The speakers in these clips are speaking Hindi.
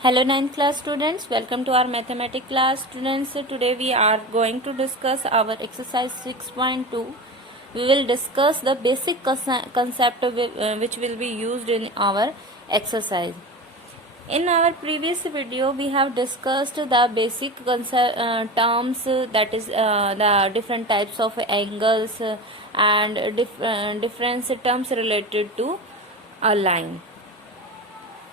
Hello ninth class students, welcome to our mathematics class students. Today we are going to discuss our exercise 6.2. We will discuss the basic concept which will be used in our exercise. In our previous video we have discussed the basic terms, that is the different types of angles and different terms related to a line.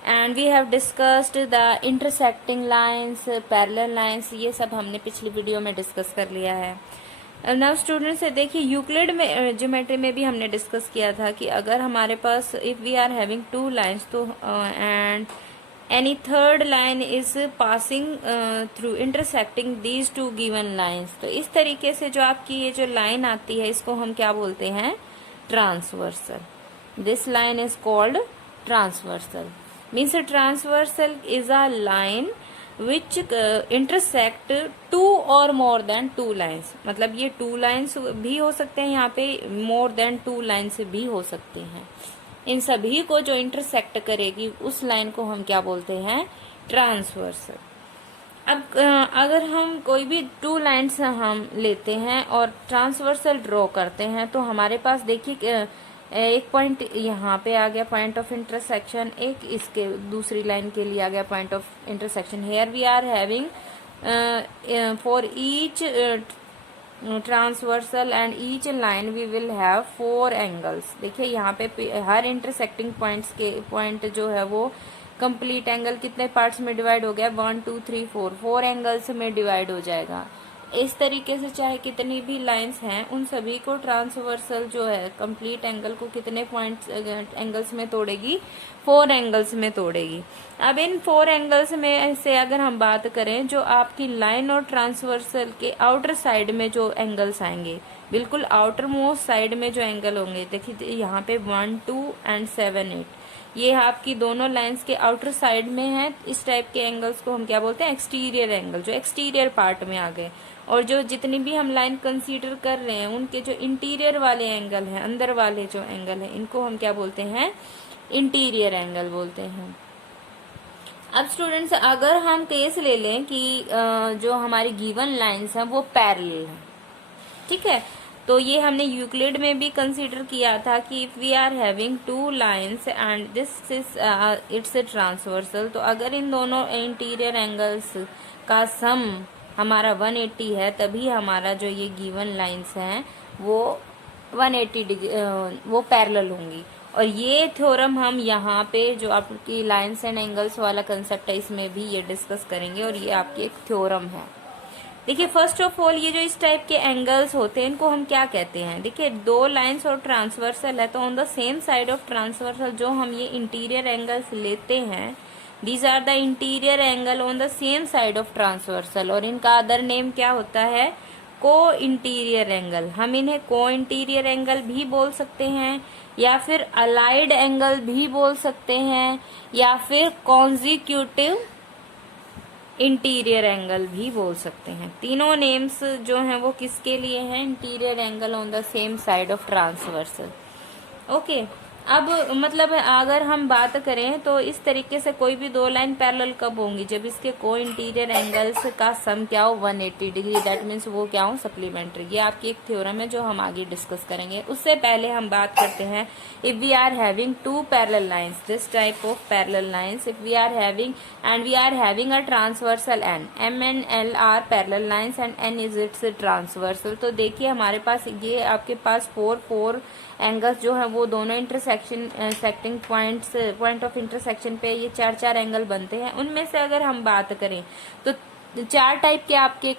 And we have discussed the intersecting lines, parallel lines, ये सब हमने पिछली वीडियो में डिस्कस कर लिया है। नाउ स्टूडेंट्स देखिए, यूक्लिड में ज्योमेट्री में भी हमने डिस्कस किया था कि अगर हमारे पास if we are having two lines तो and any third line is passing through intersecting these two given lines, तो इस तरीके से जो आपकी ये जो लाइन आती है इसको हम क्या बोलते हैं? Transversal. This line is called transversal. Means a transversal is a line which intersect two or more than two lines। मतलब ये two lines भी हो सकते हैं, यहाँ पे more than two lines भी हो सकते हैं। इन सभी को जो इंटरसेक्ट करेगी उस लाइन को हम क्या बोलते हैं? ट्रांसवर्सल। अब अगर हम कोई भी टू लाइन्स हम लेते हैं और ट्रांसवर्सल ड्रॉ करते हैं तो हमारे पास देखिए एक पॉइंट यहाँ पे आ गया पॉइंट ऑफ इंटरसेक्शन, एक इसके दूसरी लाइन के लिए आ गया point of intersection. Here we are having for each transversal and each line we will have 4 angles. देखिए यहाँ पे हर इंटरसेक्टिंग पॉइंट जो है वो कंप्लीट एंगल कितने पार्ट्स में डिवाइड हो गया? 1 2 3 4 एंगल्स में डिवाइड हो जाएगा। इस तरीके से चाहे कितनी भी लाइंस हैं उन सभी को ट्रांसवर्सल जो है कंप्लीट एंगल को कितने पॉइंट्स एंगल्स में तोड़ेगी? 4 एंगल्स में तोड़ेगी। अब इन 4 एंगल्स में से अगर हम बात करें, जो आपकी लाइन और ट्रांसवर्सल के आउटर साइड में जो एंगल्स आएंगे, बिल्कुल आउटर मोस्ट साइड में जो एंगल होंगे, देखिए यहाँ पे 1 2 एंड 7 8, ये आपकी दोनों लाइंस के आउटर साइड में है। इस टाइप के एंगल्स को हम क्या बोलते हैं? एक्सटीरियर एंगल, जो एक्सटीरियर पार्ट में आ गए। और जो जितनी भी हम लाइन कंसीडर कर रहे हैं उनके जो इंटीरियर वाले एंगल हैं, अंदर वाले जो एंगल हैं, इनको हम क्या बोलते हैं? इंटीरियर एंगल बोलते हैं। अब स्टूडेंट्स अगर हम केस ले लें कि जो हमारी गिवन लाइंस हैं वो पैरेलल हैं, ठीक है, तो ये हमने यूक्लिड में भी कंसीडर किया था कि if we are having two lines and this is its a transversal, तो अगर इन दोनों इंटीरियर एंगल्स का सम हमारा 180 है तभी हमारा जो ये गिवन लाइंस हैं वो 180 डिग्री वो पैरेलल होंगी। और ये थ्योरम हम यहाँ पे जो आपकी लाइंस एंड एंगल्स वाला कंसेप्ट है इसमें भी ये डिस्कस करेंगे, और ये आपकी एक थ्योरम है। देखिए फर्स्ट ऑफ ऑल ये जो इस टाइप के एंगल्स होते हैं इनको हम क्या कहते हैं? देखिए दो लाइंस और ट्रांसवर्सल है तो on the same side of transversal जो हम ये इंटीरियर एंगल्स लेते हैं, these are the interior angle on the same side of transversal, और इनका अदर नेम क्या होता है? को इंटीरियर एंगल। हम इन्हें को इंटीरियर एंगल भी बोल सकते हैं, या फिर अलाइड एंगल भी बोल सकते हैं, या फिर कॉन्जिक्यूटिव इंटीरियर एंगल भी बोल सकते हैं। तीनों नेम्स जो हैं वो किसके लिए हैं? Interior angle on the same side of transversal. Okay, अब मतलब अगर हम बात करें तो इस तरीके से कोई भी दो लाइन पैरेलल कब होंगी? जब इसके को इंटीरियर एंगल्स का सम क्या हो? 180 डिग्री। दैट मीन्स वो क्या हो? सप्लीमेंट्री। ये आपकी एक थ्योरम है जो हम आगे डिस्कस करेंगे। उससे पहले हम बात करते हैं, if we are having two parallel lines, this type of parallel lines, if we are having and we are having a transversal n, M and L are parallel lines and N is its transversal. तो देखिए हमारे पास ये आपके पास 4 एंगल्स जो है वो दोनों इंटरसेक्टिंग पॉइंट ऑफ इंटरसेक्शन पे ये 4 एंगल बनते हैं। उनमें से अगर हम बात करें तो 4 टाइप के आपके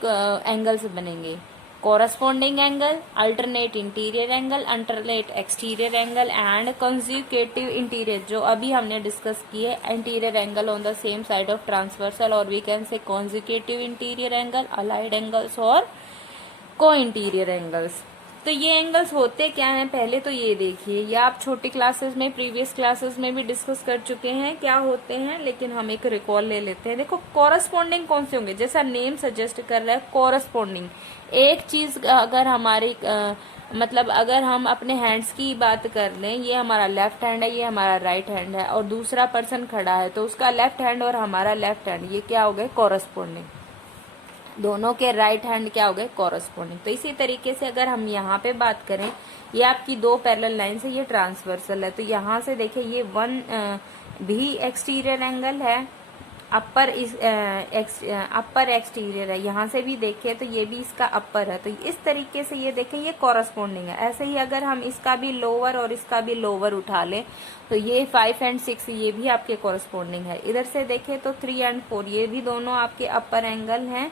एंगल्स बनेंगे: corresponding angle, alternate interior angle, alternate exterior angle and consecutive interior, जो अभी हमने डिस्कस की है, interior angle on the same side of transversal, और we can say consecutive interior angle, allied angles और को इंटीरियर एंगल्स। तो ये एंगल्स होते क्या हैं? पहले तो ये देखिए, ये आप छोटी क्लासेस में, प्रीवियस क्लासेस में भी डिस्कस कर चुके हैं क्या होते हैं, लेकिन हम एक रिकॉल ले लेते हैं। देखो कॉरस्पॉन्डिंग कौन से होंगे? जैसा नेम सजेस्ट कर रहा है, कॉरस्पॉन्डिंग। एक चीज अगर हमारी मतलब अगर हम अपने हैंड्स की बात कर लें, ये हमारा लेफ्ट हैंड है, ये हमारा राइट हैंड है, और दूसरा पर्सन खड़ा है, तो उसका लेफ्ट हैंड और हमारा लेफ्ट हैंड ये क्या हो गए, कॉरस्पॉन्डिंग। दोनों के राइट हैंड क्या हो गए, कॉरस्पॉन्डिंग। तो इसी तरीके से अगर हम यहाँ पे बात करें, ये आपकी दो पैरेलल लाइन है, ये ट्रांसवर्सल है, तो यहाँ से देखिए ये वन भी एक्सटीरियर एंगल है, अपर अपर एक्सटीरियर है, यहाँ से भी देखें तो ये भी इसका अपर है, तो इस तरीके से ये देखें ये कॉरस्पॉन्डिंग है। ऐसे ही अगर हम इसका भी लोअर और इसका भी लोअर उठा लें तो ये 5 एंड 6 ये भी आपके कॉरस्पॉन्डिंग है। इधर से देखें तो 3 एंड 4 ये भी दोनों आपके अपर एंगल हैं,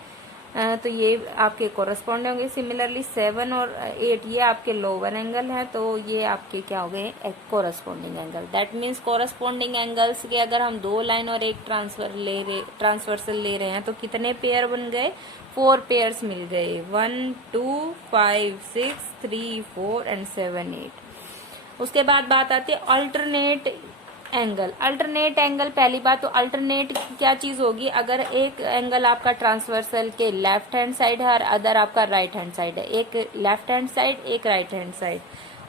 तो ये आपके कॉरस्पॉन्ड होंगे। सिमिलरली 7 और 8 ये आपके लोअर एंगल हैं, तो ये आपके क्या हो गए, एक corresponding angle. That means corresponding angles के अगर हम 2 लाइन और एक ट्रांसवर्सल ले रहे हैं तो कितने पेयर बन गए, 4 पेयर्स मिल गए, 1 2 5 6 3 4 एंड 7 8। उसके बाद बात आती है अल्टरनेट एंगल। अल्टरनेट एंगल, पहली बात तो अल्टरनेट क्या चीज होगी, अगर एक एंगल आपका ट्रांसवर्सल के लेफ्ट हैंड साइड है और अदर आपका राइट हैंड साइड है, एक लेफ्ट हैंड साइड एक right hand side,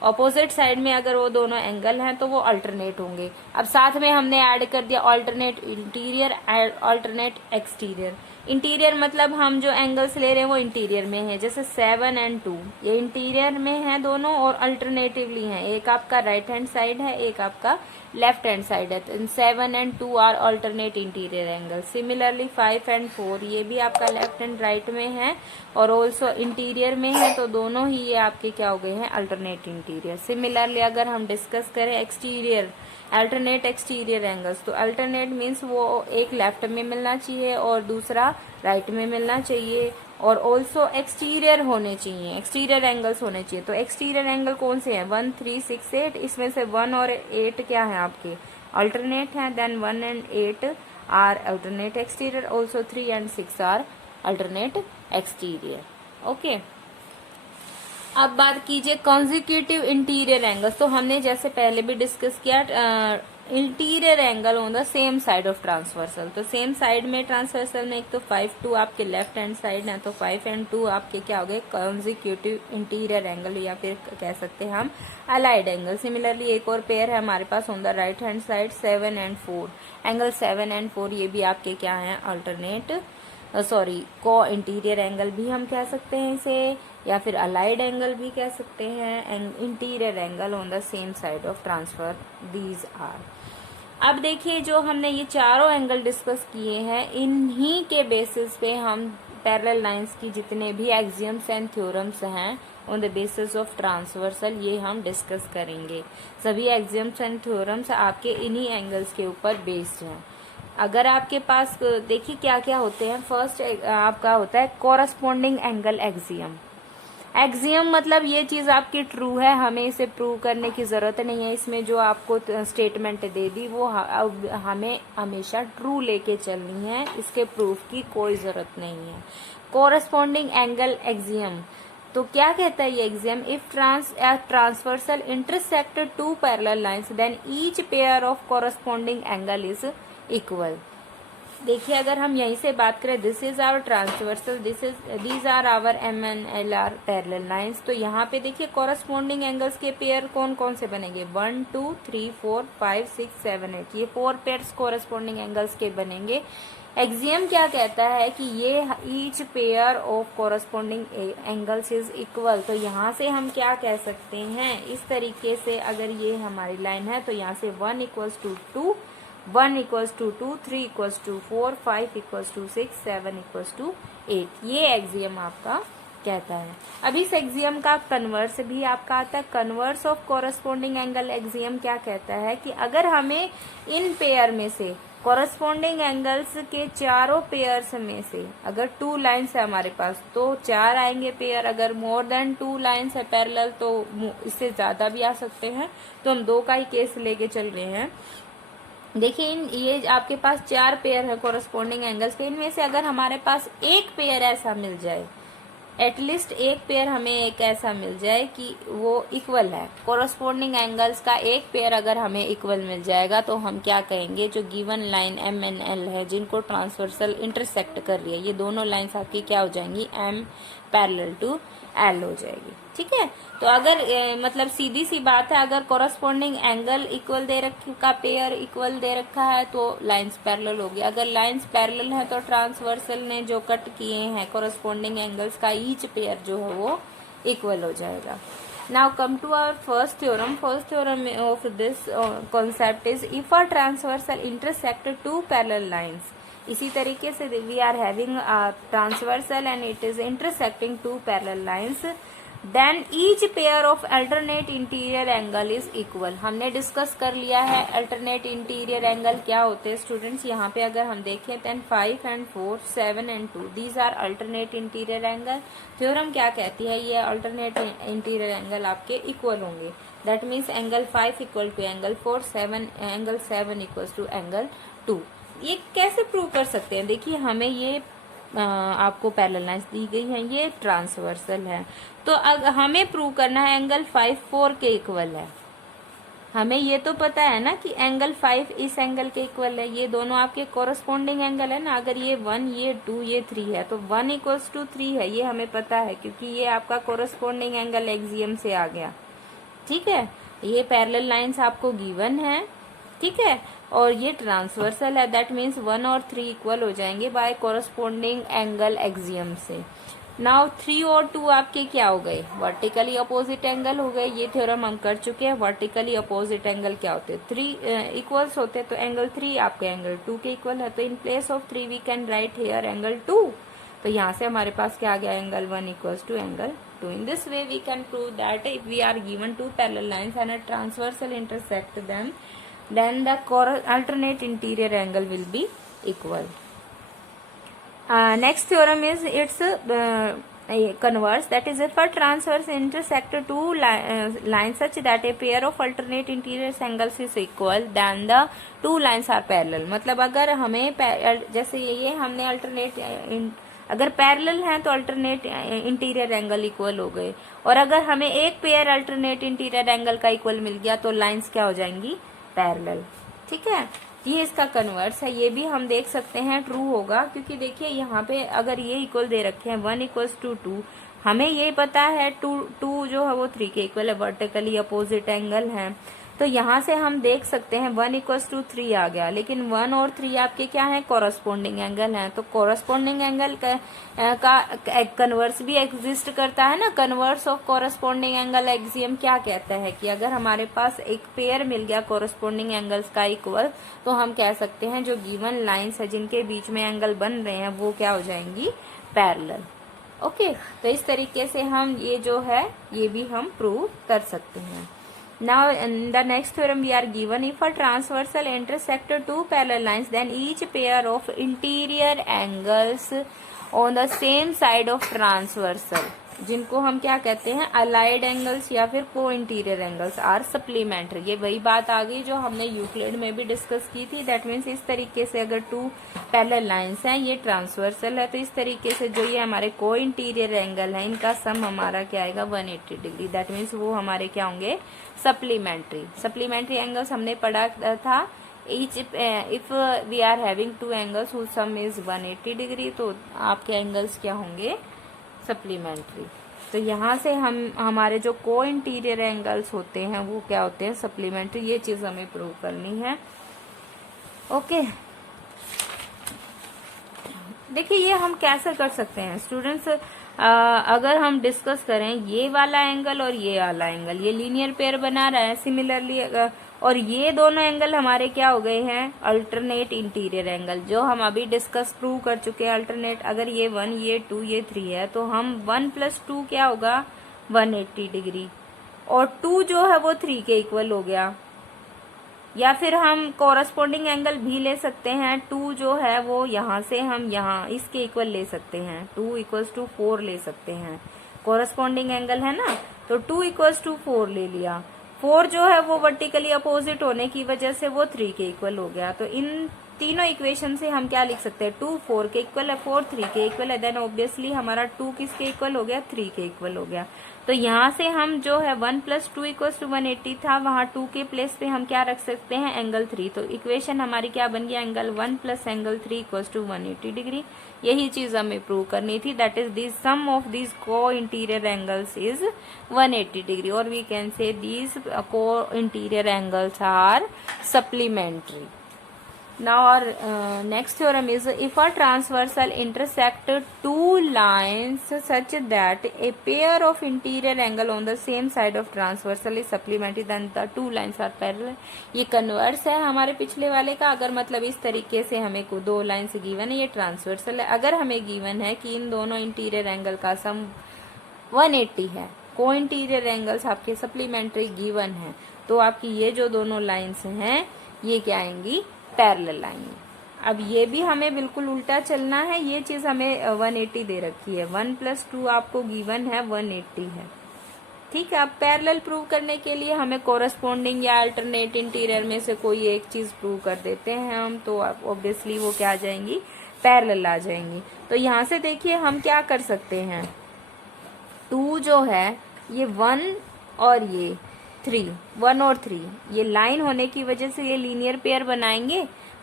opposite side में अगर वो दोनों एंगल हैं तो वो अल्टरनेट होंगे। अब साथ में हमने ऐड कर दिया alternate interior, alternate exterior. Interior मतलब हम जो एंगल्स ले रहे हैं वो इंटीरियर में है, जैसे 7 एंड 2 ये इंटीरियर में है दोनों, और अल्टरनेटिवली है, एक आपका राइट हैंड साइड है एक आपका लेफ्ट हैंड साइड है, तो 7 and 2 are alternate interior angle. Similarly 5 and 4 ये भी आपका लेफ्ट एंड राइट में है और ऑल्सो इंटीरियर में है, तो दोनों ही ये आपके क्या हो गए हैं, अल्टरनेट इंटीरियर। सिमिलरली अगर हम डिस्कस करें एक्सटीरियर, अल्टरनेट एक्सटीरियर एंगल्स, तो अल्टरनेट मीन्स वो एक लेफ्ट में मिलना चाहिए और दूसरा राइट में मिलना चाहिए, और ऑल्सो एक्सटीरियर होने चाहिए, एक्सटीरियर एंगल्स होने चाहिए। तो एक्सटीरियर एंगल कौन से हैं, 1 3 6 8, इसमें से 1 और 8 क्या है आपके अल्टरनेट हैं, then 1 and 8 are alternate exterior, also 3 and 6 are alternate exterior. Okay, अब बात कीजिए कॉन्जिक्यूटिव इंटीरियर एंगल्स। तो हमने जैसे पहले भी डिस्कस किया interior angle on the same side of transversal, तो सेम साइड में ट्रांसवर्सल में एक तो 5 2 आपके लेफ्ट हैंड साइड है, तो 5 एंड 2 आपके क्या हो गए, कॉन्जिक्यूटिव इंटीरियर एंगल, या फिर कह सकते हैं हम अलाइड एंगल। सिमिलरली एक और पेयर है हमारे pass on the right hand side 7 and 4, angle 7 and 4 ये भी आपके क्या है, अल्टरनेट को इंटीरियर एंगल भी हम कह सकते हैं इसे, या फिर अलाइड एंगल भी कह सकते हैं, and interior angle on the same side of transfer, these are. अब देखिए जो हमने ये चारों एंगल डिस्कस किए हैं, इन्हीं के बेसिस पे हम पैरेलल लाइंस की जितने भी एक्सियम्स एंड थ्योरम्स हैं on the basis of transversal ये हम डिस्कस करेंगे। सभी एक्सियम्स एंड थ्योरम्स आपके इन्हीं एंगल्स के ऊपर बेस्ड हैं। अगर आपके पास देखिए क्या क्या होते हैं, फर्स्ट आपका होता है कॉरस्पॉन्डिंग एंगल एक्सियम। एक्सियम मतलब ये चीज आपकी ट्रू है, हमें इसे प्रूव करने की जरूरत नहीं है, इसमें जो आपको स्टेटमेंट दे दी वो हमें हमेशा ट्रू लेके चलनी है, इसके प्रूफ की कोई जरूरत नहीं है। कॉरस्पॉन्डिंग एंगल एक्सियम तो क्या कहता है ये exam, if transversal intersect two parallel lines then each pair of corresponding angle is equal. देखिए अगर हम यहीं से बात करें, this is our transversal, these are our MNLR parallel lines, तो यहाँ पे देखिए कॉरस्पॉन्डिंग एंगल्स के पेयर कौन कौन से बनेंगे, 1 2 3 4 5 6 7 8, ये 4 पेयर्स कॉरस्पॉन्डिंग एंगल्स के बनेंगे। एक्सियम क्या कहता है कि ये each pair of corresponding angles is equal, तो यहाँ से हम क्या कह सकते हैं, इस तरीके से अगर ये हमारी लाइन है तो यहाँ से 1 equals to 2, 1 equals to 2, 3 equals to 4, 5 equals to 6, 7 equals to 8, ये एक्सियम आपका कहता है। अब इस एक्सियम का कन्वर्स भी आपका आता है, converse of corresponding angle axiom क्या कहता है कि अगर हमें इन पेयर में से कॉरस्पॉन्डिंग एंगल्स के चारों पेयर्स में से अगर 2 लाइन्स है हमारे पास तो 4 आएंगे पेयर, अगर मोर देन 2 लाइन्स है पैरेलल तो इससे ज्यादा भी आ सकते हैं, तो हम 2 का ही केस लेके चल रहे हैं। देखिए ये आपके पास 4 पेयर है कॉरस्पॉन्डिंग एंगल्स के, इनमें से अगर हमारे पास एक पेयर ऐसा मिल जाए, एटलीस्ट एक पेयर हमें एक ऐसा मिल जाए कि वो इक्वल है, कॉरस्पॉन्डिंग एंगल्स का एक पेयर अगर हमें इक्वल मिल जाएगा तो हम क्या कहेंगे, जो गिवन लाइन MNL है जिनको ट्रांसवर्सल इंटरसेक्ट कर रही है, ये दोनों लाइंस आपकी क्या हो जाएंगी, M पैरेलल टू एल हो जाएगी। ठीक है, तो अगर मतलब सीधी सी बात है, अगर कोरस्पॉन्डिंग एंगल इक्वल दे रखा, पेयर इक्वल दे रखा है तो लाइंस पैरेलल होगी। अगर लाइंस पैरेलल है तो ट्रांसवर्सल ने जो कट किए हैं कोरस्पॉन्डिंग एंगल्स का ईच पेयर जो है वो इक्वल हो जाएगा। Now come to our first theorem. First theorem of this concept is if a transversal intersect two parallel lines. इसी तरीके से we are having transversal and it is intersecting two parallel lines, then each pair of alternate interior angle is equal. हमने डिस्कस कर लिया है अल्टरनेट इंटीरियर एंगल क्या होते हैं स्टूडेंट्स। यहाँ पे अगर हम देखें 10, 5 and 4, 7 and 2 these are alternate interior angle. Theorem क्या कहती है, ये अल्टरनेट इंटीरियर एंगल आपके इक्वल होंगे। That means angle 5 equal to angle 4, angle 7 equal to angle 2। ये कैसे प्रूव कर सकते हैं, देखिए हमें ये आपको पैरेलल लाइंस दी गई हैं, ये ट्रांसवर्सल है, तो हमें प्रूव करना है एंगल 5 4 के इक्वल है। हमें ये तो पता है ना कि एंगल 5 इस एंगल के इक्वल है, ये दोनों आपके कोरस्पॉन्डिंग एंगल है ना। अगर ये 1 ये 2 ये 3 है तो 1 इक्वल्स टू 3 है, ये हमें पता है क्योंकि ये आपका कोरस्पॉन्डिंग एंगल एक्सियम से आ गया। ठीक है, ये पैरेलल लाइंस आपको गिवन है। ठीक है, और ये ट्रांसवर्सल है, दैट मीन्स 1 और 3 इक्वल हो जाएंगे बाय कोरस्पॉन्डिंग एंगल एक्सियम से। नाउ 3 और 2 आपके क्या हो गए, वर्टिकली अपोजिट एंगल हो गए। ये थ्योरम हम कर चुके हैं। वर्टिकली अपोजिट एंगल क्या होते हैं, 3 इक्वल्स होते हैं, तो एंगल 3 आपके एंगल 2 के इक्वल है। तो in place of 3 we can write here angle 2। तो यहाँ से हमारे पास क्या आ गया, angle 1 equals to angle 2। In this way we can prove that if we are given 2 parallel lines and a transversal intersect them, then the alternate interior angle will be equal. Next theorem is its converse, that is if a transverse intersect two lines such that a pair of alternate interior angles is equal, then the two lines are parallel. मतलब अगर हमें जैसे ये हमने alternate अगर पैरेलल हैं तो अल्टरनेट इंटीरियर एंगल इक्वल हो गए, और अगर हमें एक पेयर अल्टरनेट इंटीरियर एंगल का इक्वल मिल गया तो लाइंस क्या हो जाएंगी, पैरेलल। ठीक है, ये इसका कन्वर्स है। ये भी हम देख सकते हैं ट्रू होगा, क्योंकि देखिए यहाँ पे अगर ये इक्वल दे रखे हैं 1 इक्वल्स टू 2, हमें ये पता है 2 जो है वो 3 के इक्वल है, वर्टिकली अपोजिट एंगल है। तो यहाँ से हम देख सकते हैं 1 इक्वल्स टू 3 आ गया, लेकिन 1 और 3 आपके क्या है, कोरस्पॉन्डिंग एंगल है। तो कोरस्पॉन्डिंग एंगल का कन्वर्स भी एग्जिस्ट करता है ना। Converse of corresponding angle axiom क्या कहता है कि अगर हमारे पास एक पेयर मिल गया कोरस्पॉन्डिंग एंगल्स का इक्वल, तो हम कह सकते हैं जो गिवन लाइंस है जिनके बीच में एंगल बन रहे हैं वो क्या हो जाएंगी, पैरेलल। ओके, तो इस तरीके से हम ये जो है ये भी हम प्रूव कर सकते हैं। Now in the next theorem we are given if a transversal intersect two parallel lines, then each pair of interior angles on the same side of transversal, जिनको हम क्या कहते हैं, अलाइड एंगल्स या फिर को इंटीरियर एंगल्स, आर सप्लीमेंट्री। ये वही बात आ गई जो हमने यूक्लिड में भी डिस्कस की थी। दैट मीन्स इस तरीके से अगर 2 पैरेलल लाइंस हैं, ये ट्रांसवर्सल है, तो इस तरीके से जो ये हमारे को इंटीरियर एंगल है इनका सम हमारा क्या आएगा, 180 डिग्री। दैट मीन्स वो हमारे क्या होंगे, सप्लीमेंट्री। सप्लीमेंट्री एंगल्स हमने पढ़ा था, each if we are having 2 angles whose sum is 180 degree, तो आपके एंगल्स क्या होंगे, सप्लीमेंट्री। तो यहाँ से हम हमारे जो को इंटीरियर एंगल्स होते हैं वो क्या होते हैं, सप्लीमेंट्री। ये चीज हमें प्रूव करनी है। ओके, देखिए ये हम कैसे कर सकते हैं स्टूडेंट्स, अगर हम डिस्कस करें ये वाला एंगल और ये वाला एंगल, ये लीनियर पेयर बना रहा है सिमिलरली, और ये दोनों एंगल हमारे क्या हो गए हैं, अल्टरनेट इंटीरियर एंगल, जो हम अभी डिस्कस प्रूव कर चुके हैं अल्टरनेट। अगर ये 1 ये 2 ये 3 है तो हम 1 + 2 क्या होगा, 180 डिग्री, और 2 जो है वो 3 के इक्वल हो गया। या फिर हम कोरस्पॉन्डिंग एंगल भी ले सकते हैं, 2 जो है वो यहाँ से हम यहाँ इसके इक्वल ले सकते हैं, 2 = 4 ले सकते हैं। कोरस्पॉन्डिंग एंगल है ना, तो 2 = 4 ले लिया। 4 जो है वो वर्टिकली अपोजिट होने की वजह से वो 3 के इक्वल हो गया। तो इन तीनों इक्वेशन से हम क्या लिख सकते हैं, 2 4 के इक्वल है, 4 3 के इक्वल है, देन ऑब्वियसली हमारा 2 किसके इक्वल हो गया, 3 के इक्वल हो गया। तो यहाँ से हम जो है 1 + 2 = 180 था, वहां 2 के प्लेस पे हम क्या रख सकते हैं, एंगल 3। तो इक्वेशन हमारी क्या बन गया, एंगल 1 + एंगल 3 = 180 डिग्री। यही चीज हमें प्रूव करनी थी, that is this sum of this co interior angles is 180 degree, और we can say this co interior angles are supplementary. Now our next theorem is, if a transversal intersect two lines such that a pair of interior angle on the same side of transversal is supplementary, then the two lines are parallel। ये कन्वर्स है हमारे पिछले वाले का। अगर मतलब इस तरीके से हमें को दो लाइन्स गिवन है, ये ट्रांसवर्सल है। अगर हमें गिवन है कि इन दोनों इंटीरियर एंगल का सम 180 है, को इंटीरियर एंगल्स आपके सप्लीमेंट्री गिवन है, तो आपकी ये जो दोनों लाइन्स हैं ये क्या आएंगी, पैरेलल आएंगे। अब ये भी हमें बिल्कुल उल्टा चलना है, ये चीज हमें 180 दे रखी है, 1 + 2 आपको गिवन है 180 है, ठीक है। अब पैरेलल प्रूव करने के लिए हमें कोरस्पॉन्डिंग या अल्टरनेट इंटीरियर में से कोई एक चीज प्रूव कर देते हैं हम, तो ऑब्वियसली वो क्या आ जाएंगी, पैरेलल आ जाएंगी। तो यहाँ से देखिए हम क्या कर सकते हैं, 2 जो है ये 1 और ये 3, 1 और 3 ये लाइन होने की वजह से ये लीनियर पेयर बनाएंगे।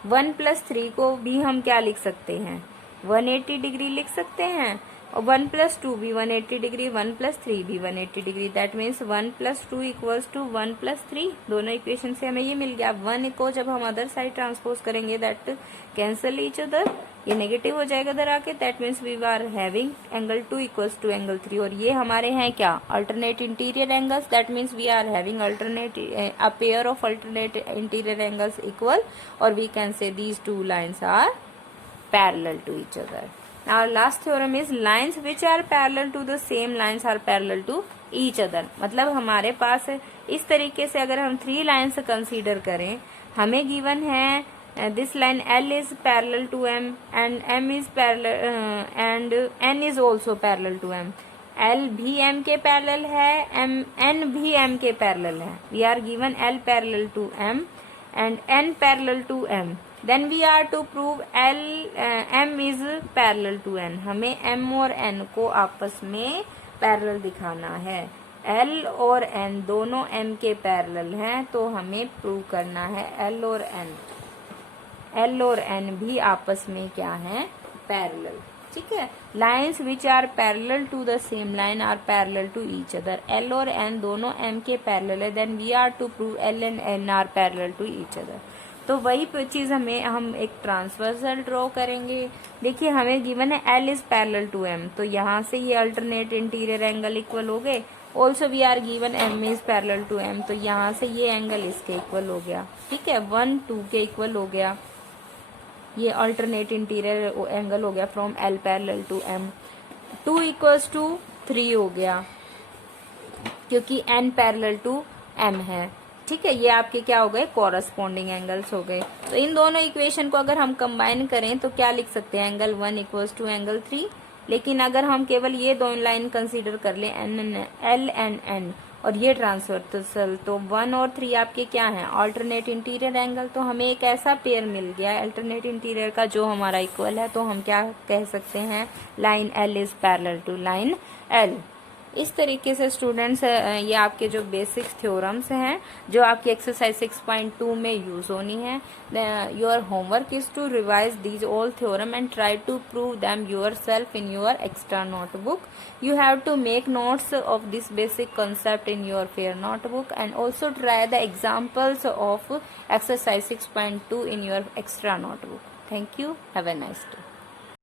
1 + 3 को भी हम क्या लिख सकते हैं, 180 डिग्री लिख सकते हैं, और 1 + 2 भी 180 डिग्री, 1 + 3 भी 180 डिग्री। That means 1 + 2 = 1 + 3। दोनों इक्वेशन से हमें ये मिल गया। 1 को जब हम अदर साइड ट्रांसपोज करेंगे दैट कैंसल ईच अदर, ये नेगेटिव हो जाएगा इधर आके। That means we are having angle 2 = angle 3, और ये हमारे हैं क्या, alternate interior angles. That means we are having alternate a pair of alternate interior angles equal, और we can say these two lines are parallel to each other. Now last theorem is, lines which are parallel to the same lines are parallel to each other। मतलब हमारे पास इस तरीके से अगर हम 3 लाइन्स कंसीडर करें, हमें गिवन है this line L is parallel to M and M is parallel and N is also parallel to M। L भी M के पैरेलल है, N भी M के पैरेलल है। We are given L parallel to M and N parallel to M। Then we are to prove M is parallel to N। हमें M और N को आपस में पैरेलल दिखाना है। L और N दोनों M के पैरेलल हैं, तो हमें प्रूव करना है L और N भी आपस में क्या है, पैरेलल, ठीक है। Lines which are parallel to the same line are parallel to each other. L और N दोनों M के पैरेलल है, then we are to prove L and N are parallel to each other. तो वही चीज हमें हम एक ट्रांसवर्सल ड्रॉ करेंगे। देखिए हमें गिवन है L is parallel to M, तो यहाँ से ये अल्टरनेट इंटीरियर एंगल इक्वल हो गए। Also we are given M is parallel to M, तो यहाँ से ये एंगल इसके इक्वल हो गया, ठीक है, 1 2 के इक्वल हो गया। ये अल्टरनेट इंटीरियर एंगल हो गया from L parallel to M। 2 = 3 हो गया क्योंकि N पैरेलल टू M है, ठीक है। ये आपके क्या हो गए, कॉरस्पॉन्डिंग एंगल्स हो गए। तो इन दोनों इक्वेशन को अगर हम कंबाइन करें तो क्या लिख सकते हैं, एंगल 1 = एंगल 3। लेकिन अगर हम केवल ये दोनों लाइन कंसीडर कर लें, L and N, और ये ट्रांसवर्सल, तो 1 और 3 आपके क्या हैं, अल्टरनेट इंटीरियर एंगल। तो हमें एक ऐसा पेयर मिल गया अल्टरनेट इंटीरियर का जो हमारा इक्वल है, तो हम क्या कह सकते हैं, line L is parallel to line L। इस तरीके से स्टूडेंट्स ये आपके जो बेसिक थ्योरम्स हैं जो आपकी एक्सरसाइज 6.2 में यूज होनी है। Your homework is to revise these all theorem and try to prove them yourself in your extra notebook. You have to make notes of this basic concept in your fair notebook and also try the examples of exercise 6.2 in your extra notebook. Thank you. Have a nice day.